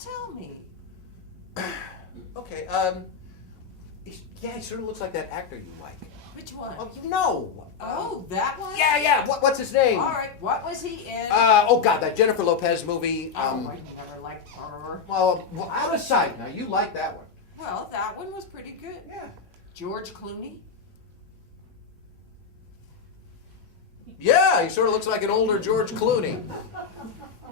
tell me. Okay, yeah, he sort of looks like that actor you like. Which one? Oh, you know. Oh, that one? Yeah, what's his name? All right, what was he in? Oh God, that Jennifer Lopez movie. I never liked her. Well, out of sight now, you like that one. Well, that one was pretty good. Yeah. George Clooney? Yeah, he sort of looks like an older George Clooney.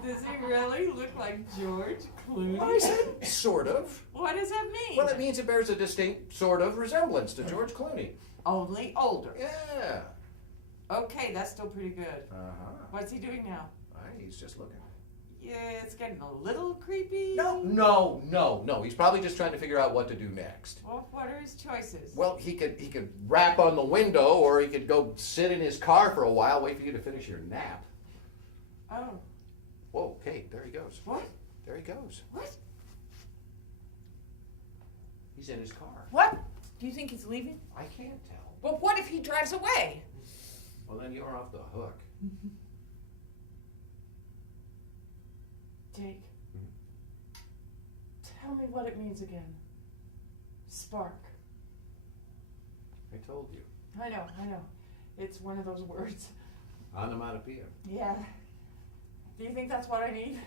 Does he really look like George Clooney? Well, I said sort of. What does that mean? Well, it means it bears a distinct sort of resemblance to George Clooney. Only older. Yeah. Okay, that's still pretty good. Uh-huh. What's he doing now? He's just looking. Yeah, it's getting a little creepy. No. He's probably just trying to figure out what to do next. Well, what are his choices? Well, he could rap on the window, or he could go sit in his car for a while, wait for you to finish your nap. Oh. Whoa, Kate, there he goes. What? There he goes. What? He's in his car. What? Do you think he's leaving? I can't tell. Well, what if he drives away? Well, then you're off the hook. Jake, tell me what it means again. Spark. I told you. I know. It's one of those words. Onomatopoeia. Yeah. Do you think that's what I need?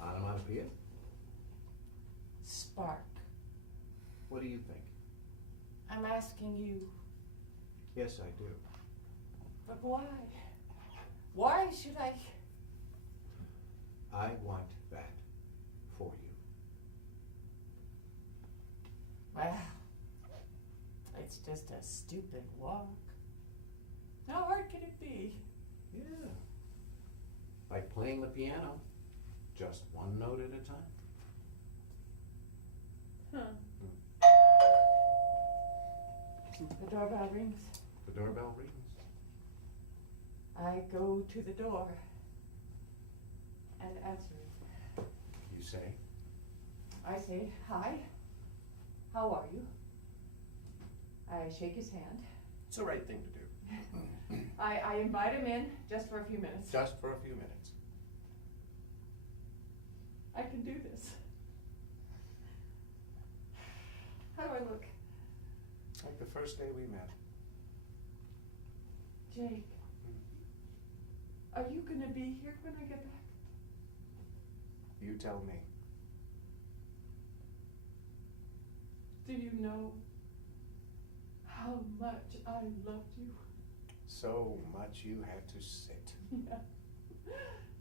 Onomatopoeia? Spark. What do you think? I'm asking you. Yes, I do. But why? Why should I? I want that for you. Well, it's just a stupid walk. How hard can it be? Yeah. Like playing the piano, just one note at a time. The doorbell rings. The doorbell rings. I go to the door and answer it. You say? I say, hi, how are you? I shake his hand. It's the right thing to do. I invite him in just for a few minutes. Just for a few minutes. I can do this. How do I look? Like the first day we met. Jake, are you going to be here when I get back? You tell me. Do you know how much I loved you? So much you had to sit. Yeah.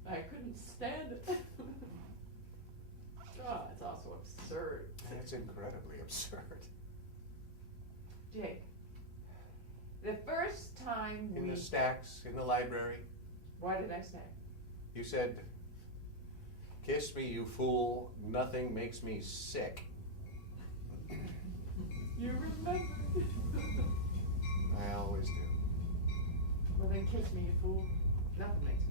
I couldn't stand it. Oh, it's also absurd. That's incredibly absurd. Jake, the first time In the stacks, in the library, What did I say? you said, "Kiss me, you fool, nothing makes me sick." You remember. I always do. Well then kiss me, you fool. Nothing makes me